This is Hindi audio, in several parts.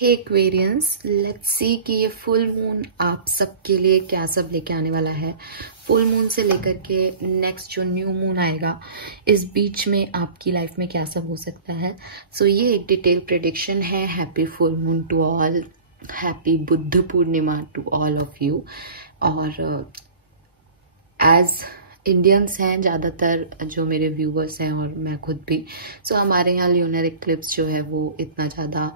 हे एक्वेरियंस, लेट्स सी कि ये फुल मून आप सबके लिए क्या सब लेके आने वाला है। फुल मून से लेकर के नेक्स्ट जो न्यू मून आएगा, इस बीच में आपकी लाइफ में क्या सब हो सकता है। सो ये एक डिटेल प्रेडिक्शन है। Happy full moon to all, happy Buddha Purnima to all of you. और एज इंडियंस हैं ज़्यादातर जो मेरे व्यूवर्स हैं और मैं खुद भी, सो हमारे यहाँ ल्यूनर इक्लिप्स जो है वो इतना ज़्यादा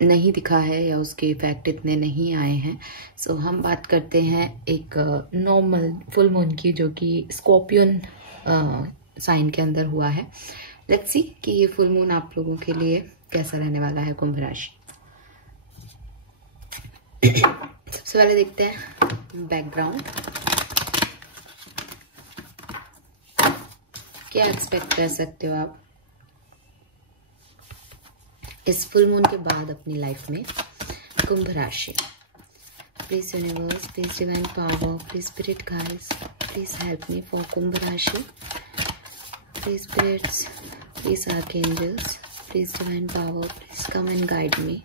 नहीं दिखा है या उसके इफेक्ट इतने नहीं आए हैं। सो हम बात करते हैं एक नॉर्मल फुल मून की, जो कि स्कॉर्पियन साइन के अंदर हुआ है। लेट्स सी कि ये फुल मून आप लोगों के लिए कैसा रहने वाला है, कुंभ राशि। सबसे पहले देखते हैं बैकग्राउंड, क्या एक्सपेक्ट कर सकते हो आप इस फुल मून के बाद अपनी लाइफ में। कुंभ राशि, please universe, please divine power, please spirit guides, please help me for Kumbh राशि। Please spirits, please archangels, please divine power, please come and guide me.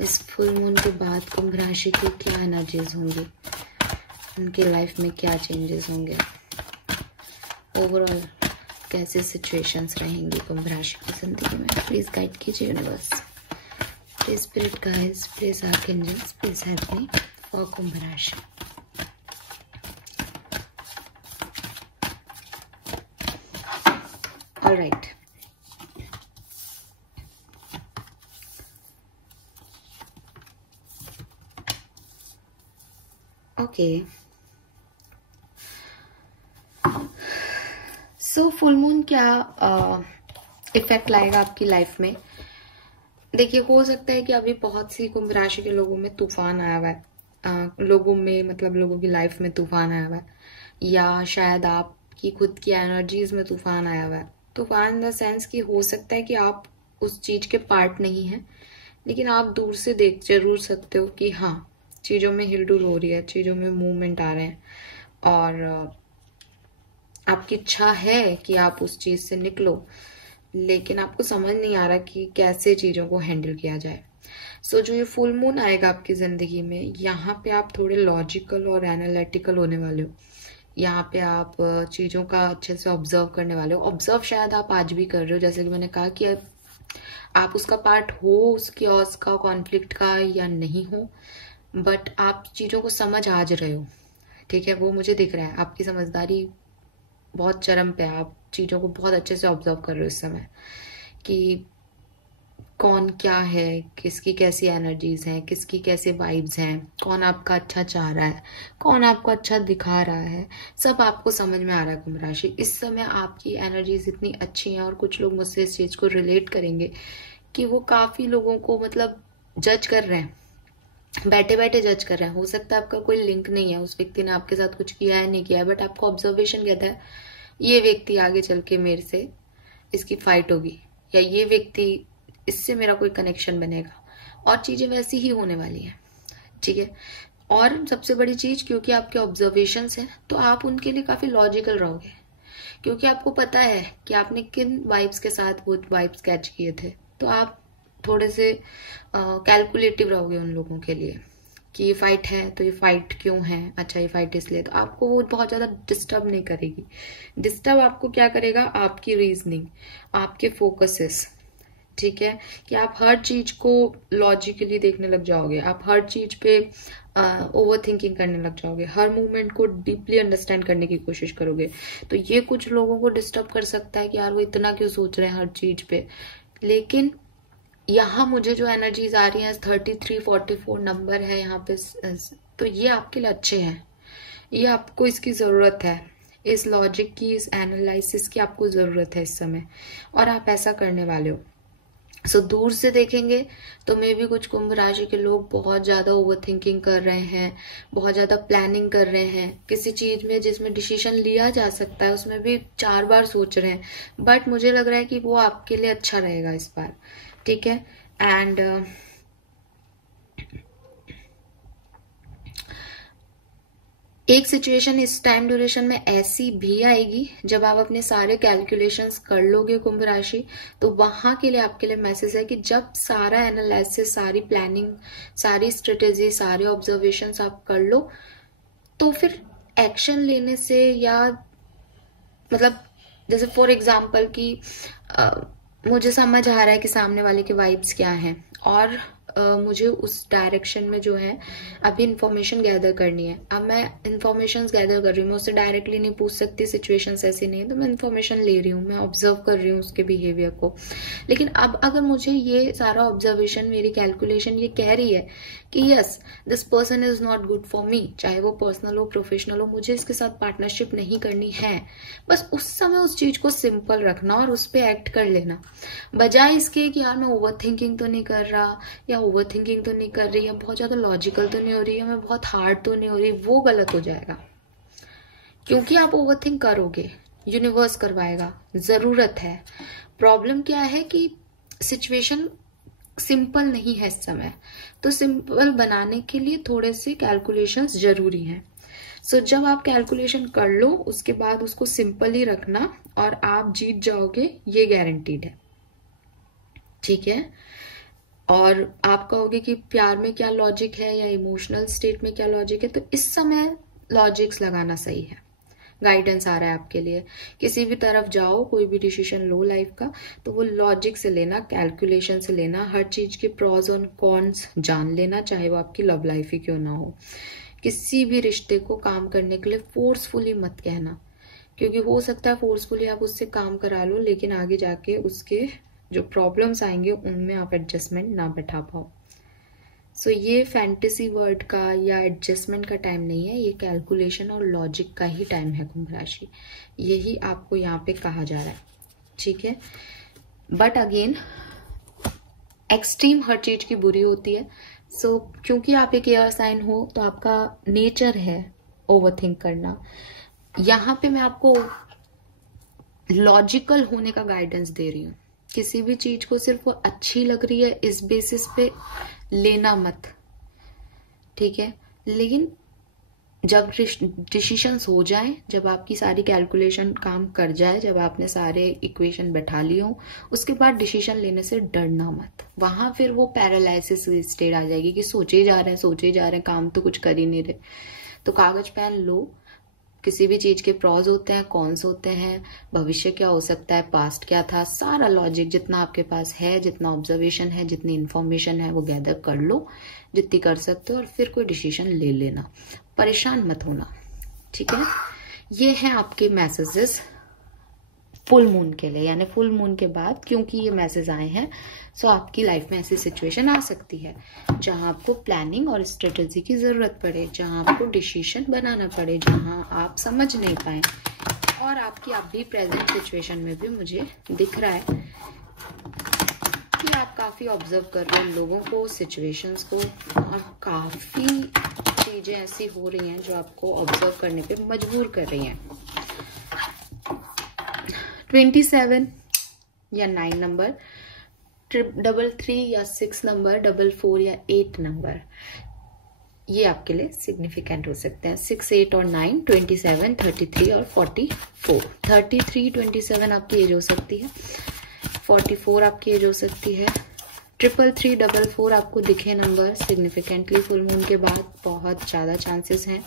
इस फुल मून के बाद कुंभ राशि की क्या एनर्जीज होंगी, उनकी लाइफ में क्या चेंजेस होंगे, ओवरऑल कैसे सिचुएशंस रहेंगी कुंभ राशि की जिंदगी में। प्लीज गाइड कीजिए universe, please spirit guides, please archangels, please help me for Kumbh राशि। Alright, okay. So full moon क्या इफेक्ट लाएगा आपकी लाइफ में। देखिए, हो सकता है कि अभी बहुत सी कुंभ राशि के लोगों में तूफान आया हुआ है, लोगों में मतलब लोगों की लाइफ में तूफान आया हुआ है, या शायद आपकी खुद की एनर्जीज में तूफान आया हुआ है। तूफान इन द सेंस कि हो सकता है कि आप उस चीज के पार्ट नहीं हैं, लेकिन आप दूर से देख जरूर सकते हो कि हाँ, चीजों में हिलडुल हो रही है, चीजों में मूवमेंट आ रहे हैं, और आपकी इच्छा है कि आप उस चीज से निकलो, लेकिन आपको समझ नहीं आ रहा कि कैसे चीजों को हैंडल किया जाए। सो जो ये फुल मून आएगा आपकी जिंदगी में, यहाँ पे आप थोड़े लॉजिकल और एनालिटिकल होने वाले हो। यहाँ पे आप चीजों का अच्छे से ऑब्जर्व करने वाले हो। ऑब्जर्व शायद आप आज भी कर रहे हो, जैसे कि मैंने कहा कि आप उसका पार्ट हो, उस कियोस्क का, कॉन्फ्लिक्ट का, या नहीं हो, बट आप चीजों को समझ आज रहे हो। ठीक है, वो मुझे दिख रहा है। आपकी समझदारी बहुत चरम पे, आप चीजों को बहुत अच्छे से ऑब्जर्व कर रहे हो इस समय, कि कौन क्या है, किसकी कैसी एनर्जीज हैं, किसकी कैसे वाइब्स हैं, कौन आपका अच्छा चाह रहा है, कौन आपको अच्छा दिखा रहा है, सब आपको समझ में आ रहा है कुंभ राशि। इस समय आपकी एनर्जीज इतनी अच्छी हैं, और कुछ लोग मुझसे इस चीज को रिलेट करेंगे कि वो काफी लोगों को मतलब जज कर रहे हैं, बैठे बैठे जज कर रहे हैं। हो सकता है आपका कोई लिंक नहीं है, उस व्यक्ति ने आपके साथ कुछ किया है नहीं किया है, बट आपको ऑब्जर्वेशन कहता है ये व्यक्ति आगे चल के मेरे से इसकी फाइट होगी, या ये व्यक्ति, इससे मेरा कोई कनेक्शन बनेगा, और चीजें वैसी ही होने वाली हैं। ठीक है, और सबसे बड़ी चीज, क्योंकि आपके ऑब्जर्वेशंस हैं, तो आप उनके लिए काफी लॉजिकल रहोगे, क्योंकि आपको पता है कि आपने किन वाइब्स के साथ वो वाइब्स कैच किए थे। तो आप थोड़े से कैलकुलेटिव रहोगे उन लोगों के लिए, कि ये फाइट है तो ये फाइट क्यों है, अच्छा ये फाइट इसलिए, तो आपको वो बहुत ज्यादा डिस्टर्ब नहीं करेगी। डिस्टर्ब आपको क्या करेगा, आपकी रीजनिंग, आपके फोकसेस। ठीक है, कि आप हर चीज को लॉजिकली देखने लग जाओगे, आप हर चीज पे ओवर थिंकिंग करने लग जाओगे, हर मूवमेंट को डीपली अंडरस्टैंड करने की कोशिश करोगे। तो ये कुछ लोगों को डिस्टर्ब कर सकता है कि यार वो इतना क्यों सोच रहे हैं हर चीज पे। लेकिन यहाँ मुझे जो एनर्जीज आ रही हैं, 3344 नंबर है यहाँ पे, तो ये आपके लिए अच्छे हैं, ये आपको इसकी जरूरत है, इस लॉजिक की, इस एनालिसिस की आपको जरूरत है इस समय, और आप ऐसा करने वाले हो। सो दूर से देखेंगे तो मे भी कुछ कुंभ राशि के लोग बहुत ज्यादा ओवर थिंकिंग कर रहे हैं, बहुत ज्यादा प्लानिंग कर रहे हैं, किसी चीज में जिसमें डिसीजन लिया जा सकता है उसमें भी 4 बार सोच रहे हैं, बट मुझे लग रहा है कि वो आपके लिए अच्छा रहेगा इस बार। ठीक है, एंड एक सिचुएशन इस टाइम ड्यूरेशन में ऐसी भी आएगी जब आप अपने सारे कैलकुलेशंस कर लोगे कुंभ राशि, तो वहां के लिए आपके लिए मैसेज है कि जब सारा एनालिसिस, सारी प्लानिंग, सारी स्ट्रेटेजी, सारे ऑब्जर्वेशंस आप कर लो, तो फिर एक्शन लेने से, या मतलब जैसे फॉर एग्जाम्पल कि मुझे समझ आ रहा है कि सामने वाले के वाइब्स क्या हैं, और मुझे उस डायरेक्शन में जो है अभी इंफॉर्मेशन गैदर करनी है। अब मैं इंफॉर्मेशन गैदर कर रही हूँ, मैं उससे डायरेक्टली नहीं पूछ सकती, सिचुएशंस ऐसी नहीं है, तो मैं इंफॉर्मेशन ले रही हूँ, मैं ऑब्जर्व कर रही हूँ उसके बिहेवियर को। लेकिन अब अगर मुझे ये सारा ऑब्जर्वेशन, मेरी कैलकुलेशन ये कह रही है कि yes this person is not good for me, चाहे वो पर्सनल हो प्रोफेशनल हो, मुझे इसके साथ पार्टनरशिप नहीं करनी है, बस उस समय उस चीज को सिंपल रखना और उस पर एक्ट कर लेना, बजाय इसके कि यार मैं ओवर थिंकिंग तो नहीं कर रहा, या ओवर थिंकिंग तो नहीं कर रही, या बहुत ज्यादा लॉजिकल तो नहीं हो रही, या मैं बहुत हार्ड तो नहीं हो रही। वो गलत हो जाएगा, क्योंकि आप ओवर थिंक करोगे, यूनिवर्स करवाएगा, जरूरत है। प्रॉब्लम क्या है कि सिचुएशन सिंपल नहीं है इस समय, तो सिंपल बनाने के लिए थोड़े से कैलकुलेशंस जरूरी हैं। सो जब आप कैलकुलेशन कर लो, उसके बाद उसको सिंपल ही रखना और आप जीत जाओगे, ये गारंटीड है, ठीक है। और आप कहोगे कि प्यार में क्या लॉजिक है या इमोशनल स्टेट में क्या लॉजिक है, तो इस समय लॉजिक्स लगाना सही है। गाइडेंस आ रहा है आपके लिए, किसी भी तरफ जाओ, कोई भी डिसीजन लो लाइफ का, तो वो लॉजिक से लेना, कैलकुलेशन से लेना, हर चीज के प्रॉज और कॉन्स जान लेना, चाहे वो आपकी लव लाइफ ही क्यों ना हो। किसी भी रिश्ते को काम करने के लिए फोर्सफुली मत कहना, क्योंकि हो सकता है फोर्सफुली आप उससे काम करा लो, लेकिन आगे जाके उसके जो प्रॉब्लम्स आएंगे उनमें आप एडजस्टमेंट ना बैठा पाओ। सो ये फैंटेसी वर्ड का या एडजस्टमेंट का टाइम नहीं है, ये कैलकुलेशन और लॉजिक का ही टाइम है कुंभ राशि, यही आपको यहाँ पे कहा जा रहा है, ठीक है। बट अगेन एक्सट्रीम हर चीज की बुरी होती है। सो क्योंकि आप एक एयर साइन हो, तो आपका नेचर है ओवरथिंक करना। यहाँ पे मैं आपको लॉजिकल होने का गाइडेंस दे रही हूँ। किसी भी चीज को सिर्फ वो अच्छी लग रही है इस बेसिस पे लेना मत, ठीक है। लेकिन जब डिसीशंस हो जाए, जब आपकी सारी कैलकुलेशन काम कर जाए, जब आपने सारे इक्वेशन बैठा लिए हो, उसके बाद डिसीजन लेने से डरना मत। वहां फिर वो पैरालिसिस स्टेट आ जाएगी कि सोचे जा रहे हैं, सोचे जा रहे हैं, काम तो कुछ कर ही नहीं रहे। तो कागज पेन लो, किसी भी चीज के प्रॉज होते हैं, कॉन्स होते हैं, भविष्य क्या हो सकता है, पास्ट क्या था, सारा लॉजिक जितना आपके पास है, जितना ऑब्जर्वेशन है, जितनी इंफॉर्मेशन है, वो गैदर कर लो जितनी कर सकते हो, और फिर कोई डिसीजन ले लेना, परेशान मत होना, ठीक है। ये हैं आपके मैसेजेस फुल मून के लिए, यानी फुल मून के बाद क्योंकि ये मैसेज आए हैं, सो आपकी लाइफ में ऐसी सिचुएशन आ सकती है जहां आपको प्लानिंग और स्ट्रेटेजी की जरूरत पड़े, जहां आपको डिसीजन बनाना पड़े, जहां आप समझ नहीं पाए। और आपकी अभी प्रेजेंट सिचुएशन में भी मुझे दिख रहा है कि आप काफी ऑब्जर्व कर रहे हो लोगों को, सिचुएशंस को, और काफी चीजें ऐसी हो रही हैं जो आपको ऑब्जर्व करने पे मजबूर कर रही हैं। 27 या 9 नंबर, 333 या 6 नंबर, 44 या 8 नंबर, ये आपके लिए सिग्निफिकेंट हो सकते हैं। 6, 8 और 9, 27, 33 और 44। 33, 27 आपकी एज हो सकती है, 44 आपकी एज हो सकती है, 333, 44 आपको दिखे नंबर सिग्निफिकेंटली फुल मून के बाद, बहुत ज्यादा चांसेस हैं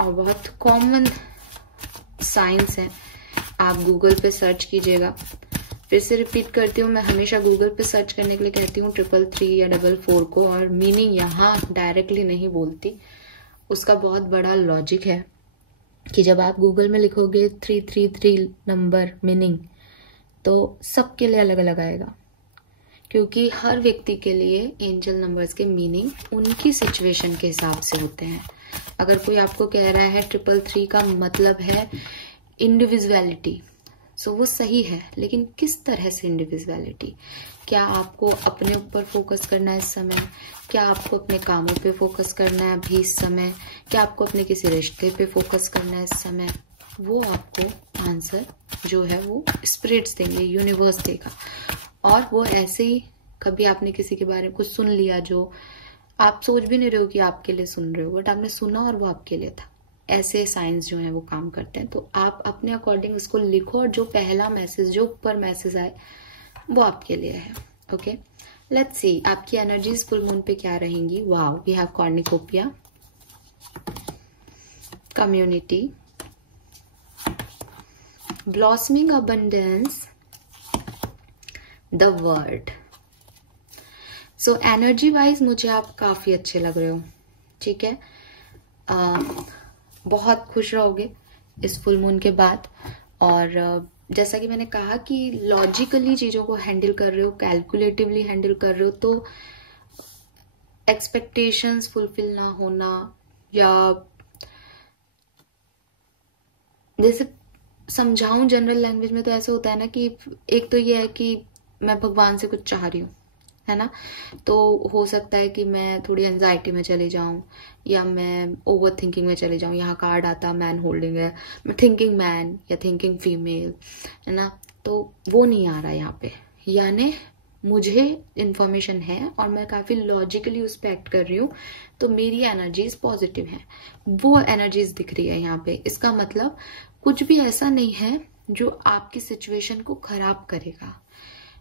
और बहुत कॉमन साइंस हैं। आप गूगल पे सर्च कीजिएगा, फिर से रिपीट करती हूँ, मैं हमेशा गूगल पे सर्च करने के लिए कहती हूँ 333 या 44 को, और मीनिंग यहाँ डायरेक्टली नहीं बोलती। उसका बहुत बड़ा लॉजिक है कि जब आप गूगल में लिखोगे 333 नंबर मीनिंग, तो सबके लिए अलग अलग आएगा, क्योंकि हर व्यक्ति के लिए एंजल नंबर्स के मीनिंग उनकी सिचुएशन के हिसाब से होते हैं। अगर कोई आपको कह रहा है 333 का मतलब है इंडिविजुअलिटी, सो वो सही है, लेकिन किस तरह से इंडिविजुअलिटी? क्या आपको अपने ऊपर फोकस करना है इस समय? क्या आपको अपने कामों पे फोकस करना है अभी इस समय? क्या आपको अपने किसी रिश्ते पे फोकस करना है इस समय? वो आपको आंसर जो है वो स्पिरिट्स देंगे, यूनिवर्स देगा। और वो ऐसे ही कभी आपने किसी के बारे में कुछ सुन लिया जो आप सोच भी नहीं रहे हो कि आपके लिए सुन रहे हो, बट आपने सुना और वो आपके लिए था। ऐसे साइंस जो है वो काम करते हैं। तो आप अपने अकॉर्डिंग उसको लिखो, और जो पहला मैसेज, जो ऊपर मैसेज आए वो आपके लिए है। ओके, लेट्स सी आपकी एनर्जीज फुल मून पे क्या रहेंगी। Wow, we have cornucopia, community, blossoming abundance, the word. So energy wise मुझे आप काफी अच्छे लग रहे हो, ठीक है। बहुत खुश रहोगे इस फुल मून के बाद। और जैसा कि मैंने कहा कि लॉजिकली चीजों को हैंडल कर रहे हो, कैलकुलेटिवली हैंडल कर रहे हो, तो एक्सपेक्टेशंस फुलफिल ना होना, या जैसे समझाऊं जनरल लैंग्वेज में तो ऐसे होता है ना कि एक तो ये है कि मैं भगवान से कुछ चाह रही हूँ, है ना, तो हो सकता है कि मैं थोड़ी एंजाइटी में चले जाऊं, या मैं ओवर थिंकिंग में चले जाऊं। यहाँ कार्ड आता मैन होल्डिंग है, मैं थिंकिंग मैन या थिंकिंग फीमेल, है ना, तो वो नहीं आ रहा यहाँ पे। यानी मुझे इन्फॉर्मेशन है और मैं काफी लॉजिकली उस पर एक्ट कर रही हूँ, तो मेरी एनर्जीज पॉजिटिव है, वो एनर्जीज दिख रही है यहाँ पे। इसका मतलब कुछ भी ऐसा नहीं है जो आपकी सिचुएशन को खराब करेगा।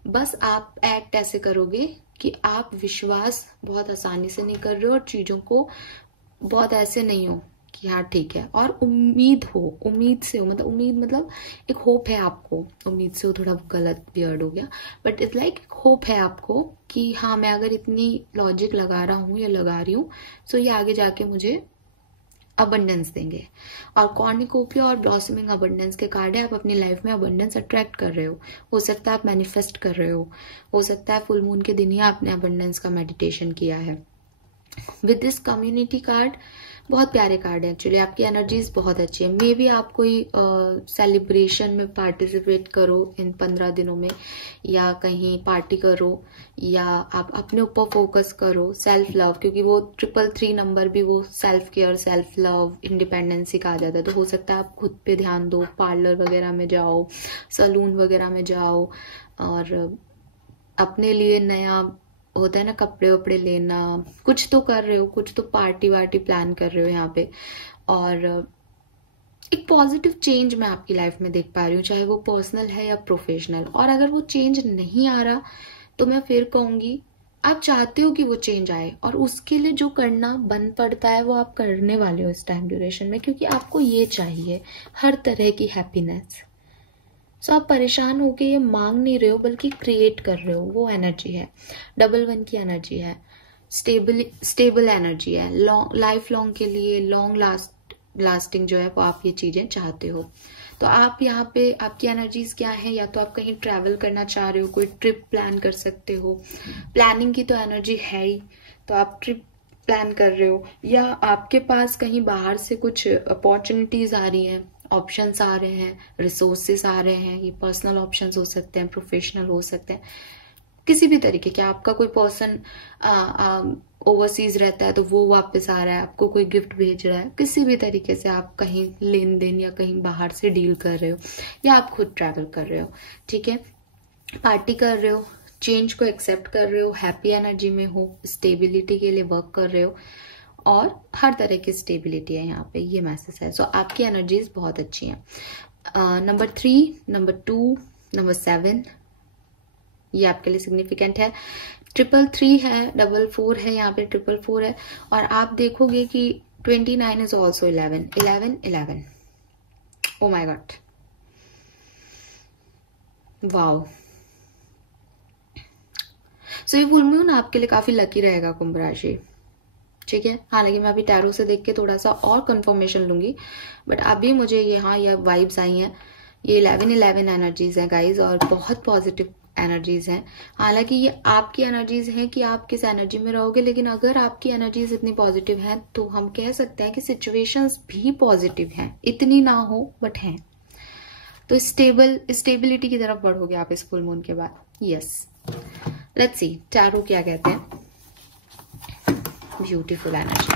बस आप एक्ट ऐसे करोगे कि आप विश्वास बहुत आसानी से नहीं कर रहे हो, और चीजों को बहुत ऐसे नहीं हो कि हाँ ठीक है, और उम्मीद हो, उम्मीद से हो, मतलब उम्मीद मतलब एक होप है आपको। उम्मीद से हो थोड़ा गलत वियर्ड हो गया, बट इट्स लाइक होप है आपको कि हाँ मैं अगर इतनी लॉजिक लगा रहा हूँ या लगा रही हूँ, सो ये आगे जाके मुझे अबंडेंस देंगे। और कॉर्निकोपिया और ब्लॉसमिंग अबंडेंस के कार्ड है। आप अपनी लाइफ में अबंडेंस अट्रैक्ट कर रहे हो सकता है आप मैनिफेस्ट कर रहे हो सकता है फुल मून के दिन ही आपने अबंडेंस का मेडिटेशन किया है। विद दिस कम्युनिटी कार्ड, बहुत प्यारे कार्ड है एक्चुअली, आपकी एनर्जीज बहुत अच्छी है। मे बी आप कोई सेलिब्रेशन में पार्टिसिपेट करो इन 15 दिनों में, या कहीं पार्टी करो, या आप अपने ऊपर फोकस करो, सेल्फ लव, क्योंकि वो 333 नंबर भी वो self care, self love, independency का आ जाता है। तो हो सकता है आप खुद पे ध्यान दो, पार्लर वगैरह में जाओ, सलून वगैरह में जाओ, और अपने लिए नया होता है ना कपड़े वपड़े लेना, कुछ तो कर रहे हो, कुछ तो पार्टी वार्टी प्लान कर रहे हो यहाँ पे। और एक पॉजिटिव चेंज मैं आपकी लाइफ में देख पा रही हूँ, चाहे वो पर्सनल है या प्रोफेशनल। और अगर वो चेंज नहीं आ रहा तो मैं फिर कहूंगी आप चाहते हो कि वो चेंज आए, और उसके लिए जो करना बन पड़ता है वो आप करने वाले हो इस टाइम ड्यूरेशन में, क्योंकि आपको ये चाहिए, हर तरह की हैप्पीनेस। सो आप परेशान होके ये मांग नहीं रहे हो, बल्कि क्रिएट कर रहे हो, वो एनर्जी है। 11 की एनर्जी है, स्टेबल एनर्जी है, लाइफ लॉन्ग के लिए, लॉन्ग लास्टिंग जो है वो आप ये चीजें चाहते हो। तो आप यहाँ पे आपकी एनर्जीज क्या है, या तो आप कहीं ट्रैवल करना चाह रहे हो, कोई ट्रिप प्लान कर सकते हो, प्लानिंग की तो एनर्जी है ही, तो आप ट्रिप प्लान कर रहे हो, या आपके पास कहीं बाहर से कुछ अपॉर्चुनिटीज आ रही हैं, ऑप्शंस आ रहे हैं, रिसोर्सेस आ रहे हैं। ये पर्सनल ऑप्शंस हो सकते हैं, प्रोफेशनल हो सकते हैं, किसी भी तरीके के। आपका कोई पर्सन ओवरसीज रहता है तो वो वापस आ रहा है, आपको कोई गिफ्ट भेज रहा है, किसी भी तरीके से आप कहीं लेन देन या कहीं बाहर से डील कर रहे हो, या आप खुद ट्रैवल कर रहे हो, ठीक है, पार्टी कर रहे हो, चेंज को एक्सेप्ट कर रहे हो, हैप्पी एनर्जी में हो, स्टेबिलिटी के लिए वर्क कर रहे हो, और हर तरह की स्टेबिलिटी है यहाँ पे, ये मैसेज है। सो आपकी एनर्जीज बहुत अच्छी हैं। नंबर 3, नंबर 2, नंबर 7 ये आपके लिए सिग्निफिकेंट है। 333 है, 44 है, यहाँ पे 444 है, और आप देखोगे कि 29 is also 11। Oh my god, wow. So ये फुल मून आपके लिए काफी लकी रहेगा कुंभ राशि, ठीक है। हालांकि मैं अभी टैरो से देख के थोड़ा सा और कंफर्मेशन लूंगी, बट अभी मुझे यहाँ ये वाइब्स आई हैं, ये 11 एनर्जीज हैं गाइज, और बहुत पॉजिटिव एनर्जीज हैं। हालांकि ये आपकी एनर्जीज हैं कि आप किस एनर्जी में रहोगे, लेकिन अगर आपकी एनर्जीज इतनी पॉजिटिव हैं तो हम कह सकते हैं कि सिचुएशंस भी पॉजिटिव हैं, इतनी ना हो बट हैं। तो स्टेबिलिटी की तरफ बढ़ोगे आप इस फुल मून के बाद। यस, लेट्स सी टैरो क्या कहते हैं। ब्यूटीफुल एनर्जीज,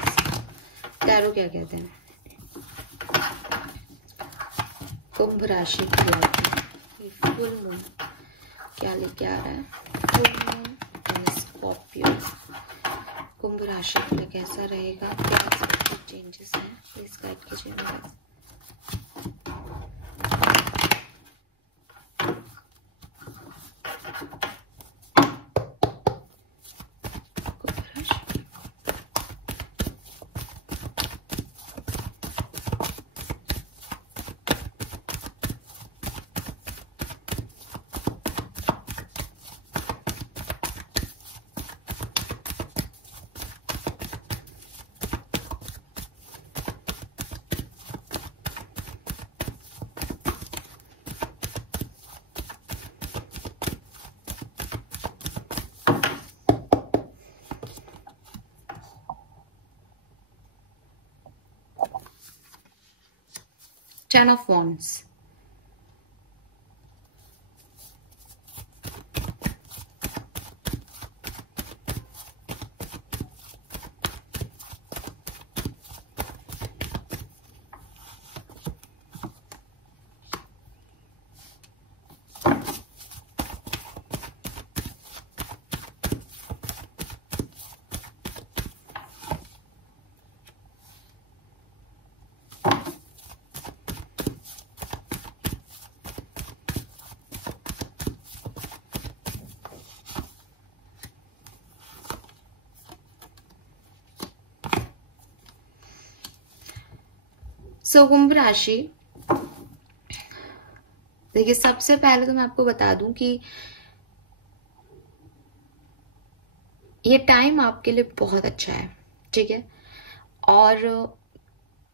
टैरो क्या कहते हैं कुंभ राशि की लाइफ। फुल मून क्या लेके आ रहा है, फुल मून एंड स्कॉर्पियो कुंभ राशि राशि के लिए कैसा रहेगा, क्या चेंजेस हैं, प्लीज गाइड कीजिए मुझे। Ten of Wands. सो कुंभ राशि, देखिए सबसे पहले तो मैं आपको बता दूं कि ये टाइम आपके लिए बहुत अच्छा है, ठीक है। और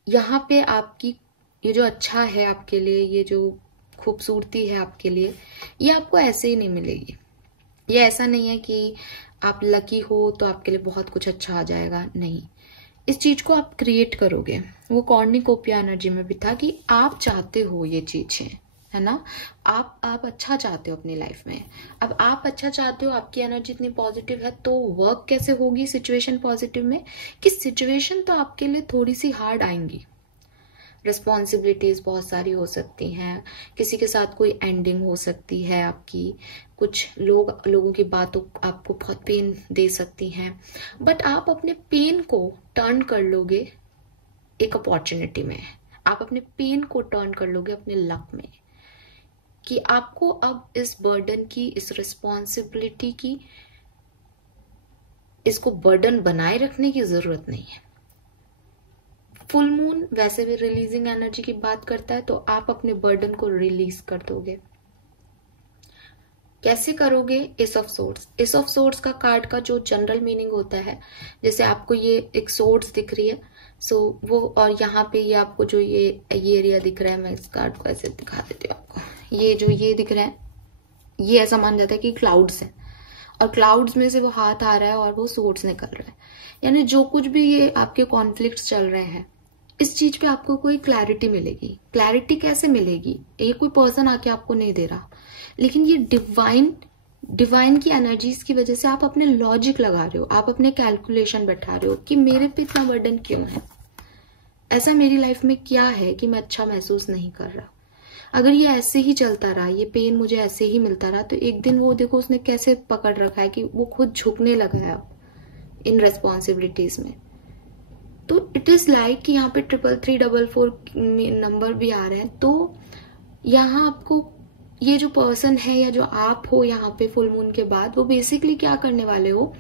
यहाँ पे आपकी ये जो अच्छा है आपके लिए, ये जो खूबसूरती है आपके लिए, ये आपको ऐसे ही नहीं मिलेगी। ये ऐसा नहीं है कि आप लकी हो तो आपके लिए बहुत कुछ अच्छा आ जाएगा, नहीं। इस चीज को आप क्रिएट करोगे। वो कॉर्निकोपिया एनर्जी में भी था कि आप चाहते हो ये चीजें, है ना। आप अच्छा चाहते हो अपनी लाइफ में। अब आप अच्छा चाहते हो, आपकी एनर्जी इतनी पॉजिटिव है, तो वर्क कैसे होगी सिचुएशन पॉजिटिव में, कि सिचुएशन तो आपके लिए थोड़ी सी हार्ड आएंगी। रिस्पॉन्सिबिलिटीज बहुत सारी हो सकती हैं, किसी के साथ कोई एंडिंग हो सकती है आपकी, कुछ लोगों की बातों आपको बहुत पेन दे सकती हैं, बट आप अपने पेन को टर्न कर लोगे एक अपॉर्चुनिटी में। आप अपने पेन को टर्न कर लोगे अपने लक में, कि आपको अब इस बर्डन की, इस रिस्पॉन्सिबिलिटी की, इसको बर्डन बनाए रखने की जरूरत नहीं है। फुल मून वैसे भी रिलीजिंग एनर्जी की बात करता है, तो आप अपने बर्डन को रिलीज कर दोगे। कैसे करोगे? S of swords. S of swords का कार्ड का जो जनरल मीनिंग होता है, जैसे आपको ये एक सोर्ड्स दिख रही है, सो वो, और यहाँ पे ये आपको जो ये एरिया दिख रहा है, मैं इस कार्ड को ऐसे दिखा देती हूँ आपको। ये जो ये दिख रहा है, ये ऐसा मान जाता है कि क्लाउड्स है, और क्लाउड्स में से वो हाथ आ रहा है और वो सोर्ड्स निकल रहा है। यानी जो कुछ भी ये आपके कॉन्फ्लिक्ट्स चल रहे हैं, इस चीज पे आपको कोई क्लैरिटी मिलेगी। क्लैरिटी कैसे मिलेगी? ये कोई पर्सन आके आपको नहीं दे रहा, लेकिन ये डिवाइन की एनर्जीज की वजह से आप अपने लॉजिक लगा रहे हो, आप अपने कैलकुलेशन बैठा रहे हो कि मेरे पे इतना बर्डन क्यों है, ऐसा मेरी लाइफ में क्या है कि मैं अच्छा महसूस नहीं कर रहा। अगर ये ऐसे ही चलता रहा, ये पेन मुझे ऐसे ही मिलता रहा, तो एक दिन वो देखो उसने कैसे पकड़ रखा है कि वो खुद झुकने लगा है इन रेस्पॉन्सिबिलिटीज में। तो इट इज लाइक कि यहाँ पे 33344 नंबर भी आ रहे हैं। तो यहाँ आपको ये जो पर्सन है या जो आप हो यहाँ पे फुल मून के बाद, वो बेसिकली क्या करने वाले हो,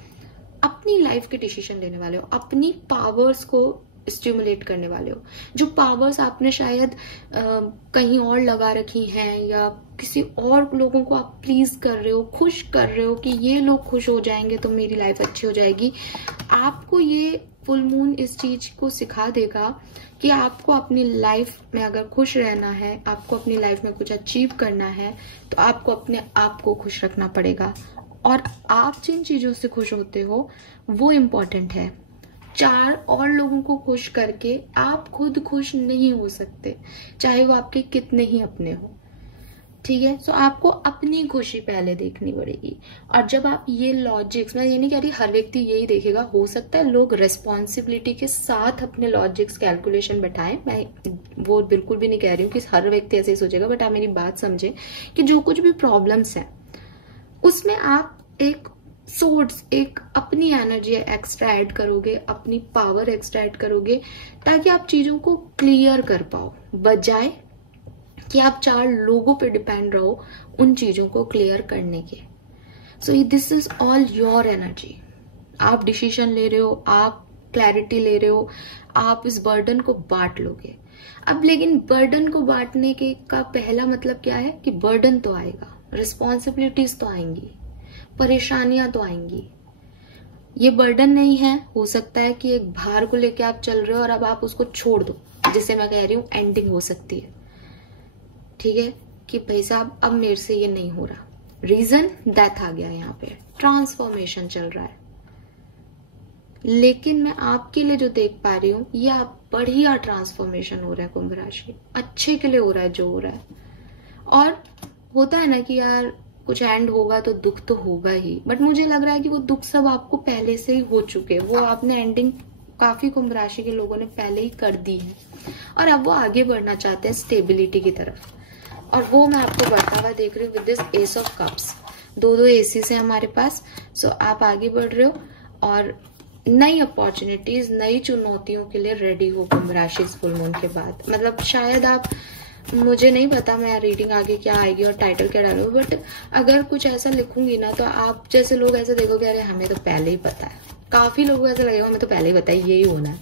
अपनी लाइफ के डिसीजन लेने वाले हो, अपनी पावर्स को स्टिमुलेट करने वाले हो। जो पावर्स आपने शायद कहीं और लगा रखी हैं, या किसी और लोगों को आप प्लीज कर रहे हो, खुश कर रहे हो कि ये लोग खुश हो जाएंगे तो मेरी लाइफ अच्छी हो जाएगी। आपको ये फुल मून इस चीज को सिखा देगा कि आपको अपनी लाइफ में अगर खुश रहना है, आपको अपनी लाइफ में कुछ अचीव करना है, तो आपको अपने आप को खुश रखना पड़ेगा। और आप जिन चीजों से खुश होते हो वो इम्पोर्टेंट है। 4 और लोगों को खुश करके आप खुद खुश नहीं हो सकते, चाहे वो आपके कितने ही अपने हो, ठीक है। सो आपको अपनी खुशी पहले देखनी पड़ेगी। और जब आप ये लॉजिक्स, मैं ये नहीं कह रही हर व्यक्ति यही देखेगा, हो सकता है लोग रेस्पॉन्सिबिलिटी के साथ अपने लॉजिक्स कैलकुलेशन बैठाएं, मैं वो बिल्कुल भी नहीं कह रही हूँ कि हर व्यक्ति ऐसे ही सोचेगा, बट आप मेरी बात समझे कि जो कुछ भी प्रॉब्लम्स है उसमें आप एक सोर्स, एक अपनी एनर्जी एक्स्ट्रा ऐड करोगे, अपनी पावर एक्स्ट्रा ऐड करोगे, ताकि आप चीजों को क्लियर कर पाओ, बजाय कि आप 4 लोगों पे डिपेंड रहो उन चीजों को क्लियर करने के। सो this is all your energy. आप डिसीजन ले रहे हो, आप क्लैरिटी ले रहे हो, आप इस बर्डन को बांट लोगे। अब लेकिन बर्डन को बांटने के का पहला मतलब क्या है कि बर्डन तो आएगा, रिस्पॉन्सिबिलिटीज तो आएंगी, परेशानियां तो आएंगी। ये बर्डन नहीं है, हो सकता है कि एक भार को लेके आप चल रहे हो और अब आप उसको छोड़ दो, जिसे मैं कह रही हूं एंडिंग हो सकती है। ठीक है कि भाई साहब अब मेरे से ये नहीं हो रहा, रीजन डेथ आ गया, यहाँ पे ट्रांसफॉर्मेशन चल रहा है। लेकिन मैं आपके लिए जो देख पा रही हूं, ये आप बढ़िया ट्रांसफॉर्मेशन हो रहा है कुंभ राशि, अच्छे के लिए हो रहा है जो हो रहा है। और होता है ना कि यार कुछ एंड होगा तो दुख तो होगा ही, बट मुझे लग रहा है कि वो दुख सब आपको पहले से ही हो चुके, वो आपने एंडिंग काफी कुंभ राशि के लोगों ने पहले ही कर दी है, और अब वो आगे बढ़ना चाहते हैं स्टेबिलिटी की तरफ। और वो मैं आपको बढ़ता हुआ देख रही हूँ with this S of cups, 2 ACs है हमारे पास। सो आप आगे बढ़ रहे हो और नई अपॉर्चुनिटीज, नई चुनौतियों के लिए रेडी हो कुंभ राशि इस फुल मून के बाद। मतलब शायद आप, मुझे नहीं पता मैं रीडिंग आगे क्या आएगी और टाइटल क्या डालूंगी, बट अगर कुछ ऐसा लिखूंगी ना तो आप जैसे लोग ऐसे देखोगे अरे हमें तो पहले ही पता है। काफी लोगों को ऐसा लगेगा हमें तो पहले ही पता है यही होना है,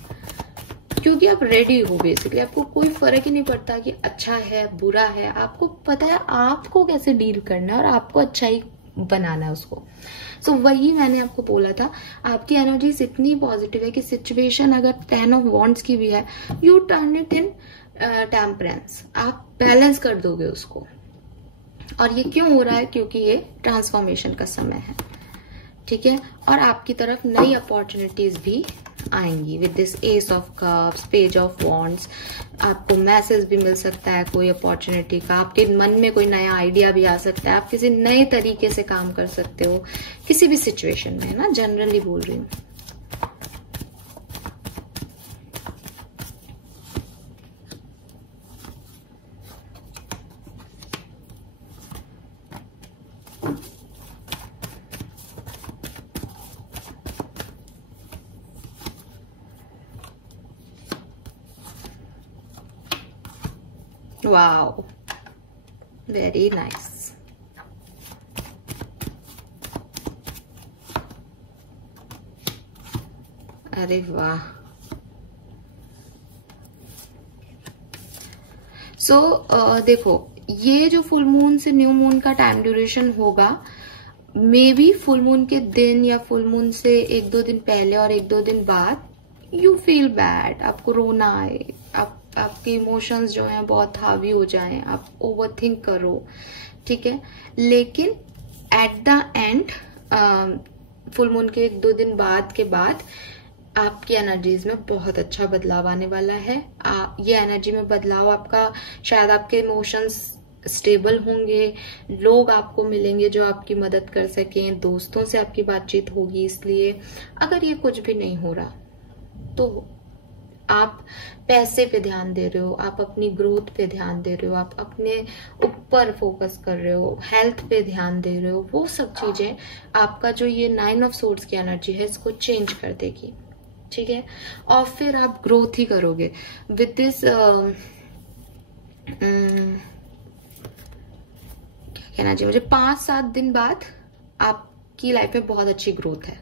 क्योंकि आप रेडी हो बेसिकली। आपको कोई फर्क ही नहीं पड़ता कि अच्छा है बुरा है, आपको पता है आपको कैसे डील करना है और आपको अच्छा ही बनाना है उसको। सो वही मैंने आपको बोला था, आपकी एनर्जीज इतनी पॉजिटिव है कि सिचुएशन अगर 10 ऑफ वॉन्ड्स की भी है, U turn it in temperance, आप बैलेंस कर दोगे उसको। और ये क्यों हो रहा है? क्योंकि ये ट्रांसफॉर्मेशन का समय है, ठीक है। और आपकी तरफ नई अपॉर्चुनिटीज भी आएंगी with this S of cups, page of wands. आपको मैसेज भी मिल सकता है कोई अपॉर्चुनिटी का, आपके मन में कोई नया आइडिया भी आ सकता है, आप किसी नए तरीके से काम कर सकते हो किसी भी सिचुएशन में, है ना, जनरली बोल रही हूँ। Wow, very nice. अरे वाह। देखो, ये जो फुल मून से न्यू मून का टाइम ड्यूरेशन होगा, मे बी फुल मून के दिन या फुल मून से 1-2 दिन पहले और 1-2 दिन बाद यू फील बैड, आपको रोना आए, आपके इमोशंस जो हैं बहुत हावी हो जाएं, आप ओवरथिंक करो, ठीक है। लेकिन at the end full moon के 1-2 दिन बाद के बाद आपकी एनर्जीज में बहुत अच्छा बदलाव आने वाला है। ये एनर्जी में बदलाव आपका, शायद आपके इमोशंस स्टेबल होंगे, लोग आपको मिलेंगे जो आपकी मदद कर सकें, दोस्तों से आपकी बातचीत होगी। इसलिए अगर ये कुछ भी नहीं हो रहा तो आप पैसे पे ध्यान दे रहे हो, आप अपनी ग्रोथ पे ध्यान दे रहे हो, आप अपने ऊपर फोकस कर रहे हो, हेल्थ पे ध्यान दे रहे हो, वो सब चीजें आपका जो ये 9 ऑफ सोर्ड्स की एनर्जी है इसको चेंज कर देगी, ठीक है। और फिर आप ग्रोथ ही करोगे विद दिस क्या कहना चाहिए मुझे, 5-7 दिन बाद आपकी लाइफ में बहुत अच्छी ग्रोथ है।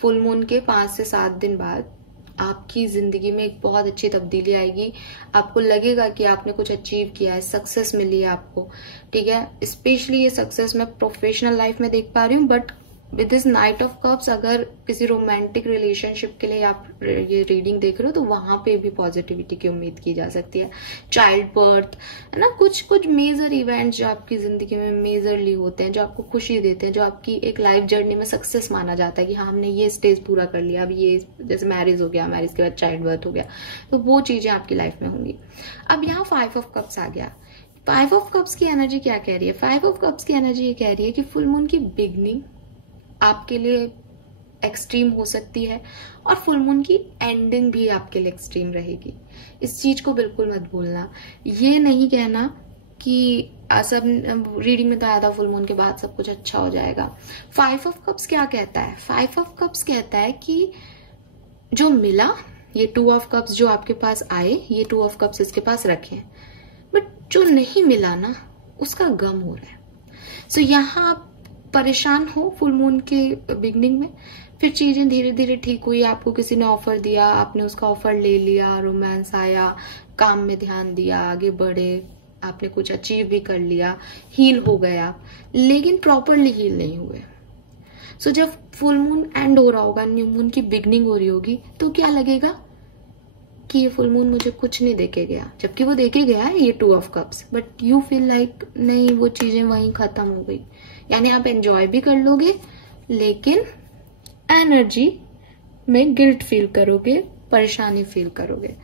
फुल मून के 5 से 7 दिन बाद आपकी जिंदगी में एक बहुत अच्छी तब्दीली आएगी। आपको लगेगा कि आपने कुछ अचीव किया है, सक्सेस मिली है आपको, ठीक है। स्पेशली ये सक्सेस मैं प्रोफेशनल लाइफ में देख पा रही हूँ, but with this night of cups अगर किसी रोमांटिक रिलेशनशिप के लिए आप ये रीडिंग देख रहे हो तो वहां पे भी पॉजिटिविटी की उम्मीद की जा सकती है। चाइल्ड बर्थ, है ना, कुछ मेजर इवेंट्स जो आपकी जिंदगी में मेजरली होते हैं, जो आपको खुशी देते हैं, जो आपकी एक लाइफ जर्नी में सक्सेस माना जाता है कि हाँ हमने ये स्टेज पूरा कर लिया, अब ये जैसे मैरिज हो गया, मैरिज के बाद चाइल्ड बर्थ हो गया, तो वो चीजें आपकी लाइफ में होंगी। अब यहाँ 5 ऑफ कप्स आ गया। 5 ऑफ कप्स की एनर्जी क्या कह रही है? 5 ऑफ कप्स की एनर्जी ये कह रही है कि फुल मून की बिगनिंग आपके लिए एक्सट्रीम हो सकती है और फुल मून की एंडिंग भी आपके लिए एक्सट्रीम रहेगी। इस चीज को बिल्कुल मत भूलना। ये नहीं कहना कि सब रीडिंग में तो आया था फुल मून के बाद सब कुछ अच्छा हो जाएगा। 5 ऑफ कप्स क्या कहता है? 5 ऑफ कप्स कहता है कि जो मिला, ये 2 ऑफ कप्स जो आपके पास आए, ये 2 ऑफ कप्स इसके पास रखे, बट जो नहीं मिला ना उसका गम हो रहा है। सो यहाँ आप परेशान हो फुल मून के बिगनिंग में, फिर चीजें धीरे धीरे ठीक हुई, आपको किसी ने ऑफर दिया, आपने उसका ऑफर ले लिया, रोमांस आया, काम में ध्यान दिया, आगे बढ़े, आपने कुछ अचीव भी कर लिया, हील हो गए आप, लेकिन प्रॉपरली हील नहीं हुए। सो जब फुल मून एंड हो रहा होगा, न्यू मून की बिगनिंग हो रही होगी, तो क्या लगेगा कि ये फुल मून मुझे कुछ नहीं देके गया, जबकि वो देके गया है ये 2 of cups, but you feel like नहीं, वो चीजें वहीं खत्म हो गई। यानी आप एंजॉय भी कर लोगे लेकिन एनर्जी में गिल्ट फील करोगे, परेशानी फील करोगे।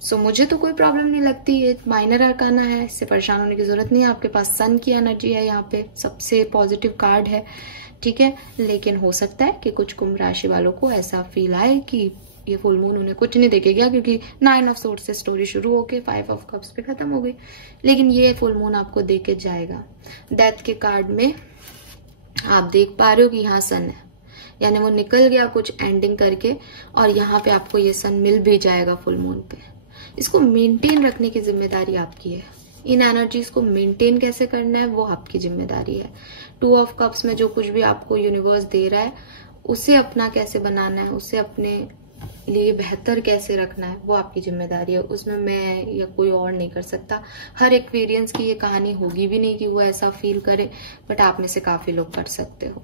सो मुझे तो कोई प्रॉब्लम नहीं लगती, ये माइनर अरकाना है, इससे परेशान होने की जरूरत नहीं है। आपके पास सन की एनर्जी है, यहाँ पे सबसे पॉजिटिव कार्ड है, ठीक है। लेकिन हो सकता है कि कुछ कुंभ राशि वालों को ऐसा फील आए कि ये फुल मून उन्हें कुछ नहीं देके गया, क्योंकि 9 ऑफ सोर्स से स्टोरी शुरू होके 5 ऑफ कप्स पे खत्म हो गई। लेकिन ये फुल मून आपको देके जाएगा। डेथ के कार्ड में आप देख पा रहे हो कि यहाँ सन है, यानी वो निकल गया कुछ एंडिंग करके, और यहाँ पे आपको ये सन मिल भी जाएगा फुल मून पे। इसको मेंटेन रखने की जिम्मेदारी आपकी है। इन एनर्जीज को मेंटेन कैसे करना है वो आपकी जिम्मेदारी है। 2 ऑफ कप्स में जो कुछ भी आपको यूनिवर्स दे रहा है उसे अपना कैसे बनाना है, उसे अपने लिए बेहतर कैसे रखना है वो आपकी जिम्मेदारी है। उसमें मैं या कोई और नहीं कर सकता। हर एक्सपीरियंस की ये कहानी होगी भी नहीं कि वो ऐसा फील करे, बट आप में से काफी लोग कर सकते हो।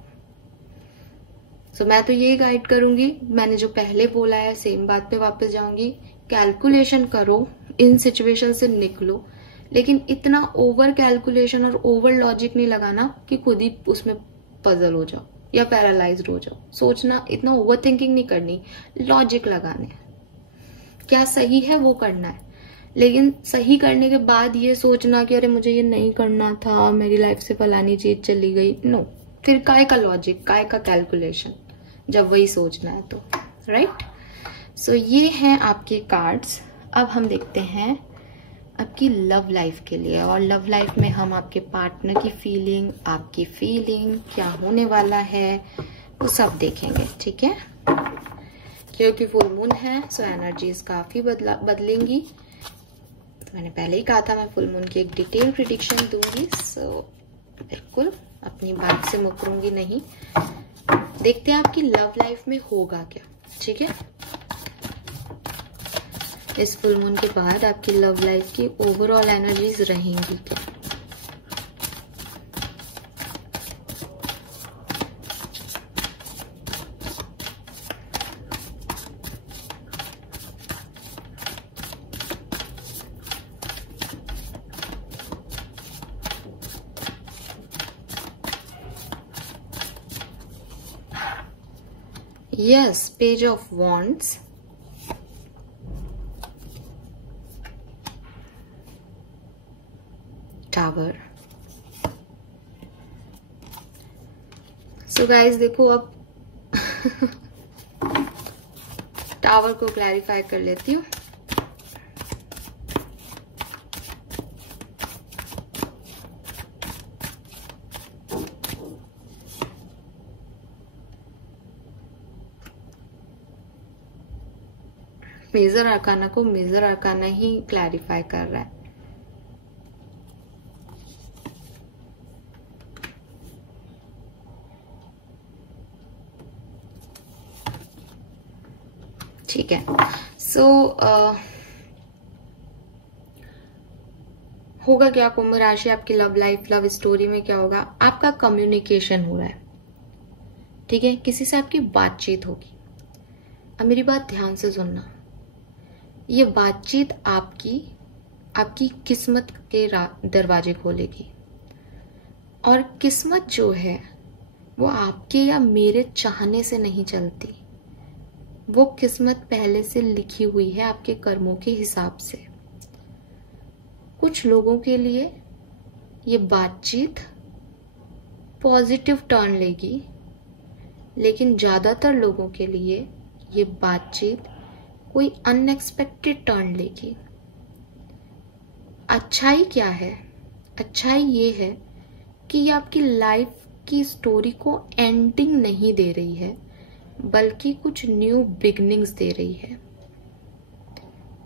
सो मैं तो यही गाइड करूंगी, मैंने जो पहले बोला है सेम बात पे वापस जाऊंगी। कैलकुलेशन करो, इन सिचुएशन से निकलो, लेकिन इतना ओवर कैलकुलेशन और ओवर लॉजिक नहीं लगाना कि खुद ही उसमें पजल हो जाओ या पैरालाइज्ड हो जाओ। सोचना, इतना ओवर थिंकिंग नहीं करनी, लॉजिक लगाने। क्या सही है वो करना है, लेकिन सही करने के बाद ये सोचना कि अरे मुझे ये नहीं करना था, मेरी लाइफ से फलानी चीज चली गई, नो। फिर काय का लॉजिक, काय का कैलकुलेशन, जब वही सोचना है तो, राइट। सो ये हैं आपके कार्ड्स। अब हम देखते हैं आपकी लव लाइफ के लिए, और लव लाइफ में हम आपके पार्टनर की फीलिंग, आपकी फीलिंग, क्या होने वाला है वो सब देखेंगे, ठीक है। क्योंकि फुल मून है सो एनर्जीज काफी बदलेंगी। तो मैंने पहले ही कहा था मैं फुल मून की एक डिटेल प्रिडिक्शन दूंगी, सो बिल्कुल अपनी बात से मुकरूंगी नहीं। देखते हैं आपकी लव लाइफ में होगा क्या, ठीक है। इस फुल मून के बाद आपकी लव लाइफ की ओवरऑल एनर्जीज रहेंगी क्या। Yes, page of wands, tower. So guys देखो, अब टावर को क्लैरिफाई कर लेती हूँ। मेजर आर्काना को मेजर आर्काना ही क्लैरिफाई कर रहा है। ठीक है। सो होगा क्या कुंभ राशि, आपकी लव लाइफ, लव स्टोरी में क्या होगा, आपका कम्युनिकेशन हो रहा है, ठीक है। किसी से आपकी बातचीत होगी। अब मेरी बात ध्यान से सुनना, ये बातचीत आपकी किस्मत के दरवाजे खोलेगी। और किस्मत जो है वो आपके या मेरे चाहने से नहीं चलती, वो किस्मत पहले से लिखी हुई है आपके कर्मों के हिसाब से। कुछ लोगों के लिए ये बातचीत पॉजिटिव टर्न लेगी, लेकिन ज्यादातर लोगों के लिए ये बातचीत कोई अनएक्सपेक्टेड टर्न लेगी। अच्छाई क्या है, अच्छाई ये है कि ये आपकी लाइफ की स्टोरी को एंडिंग नहीं दे रही है, बल्कि कुछ न्यू बिगनिंग्स दे रही है।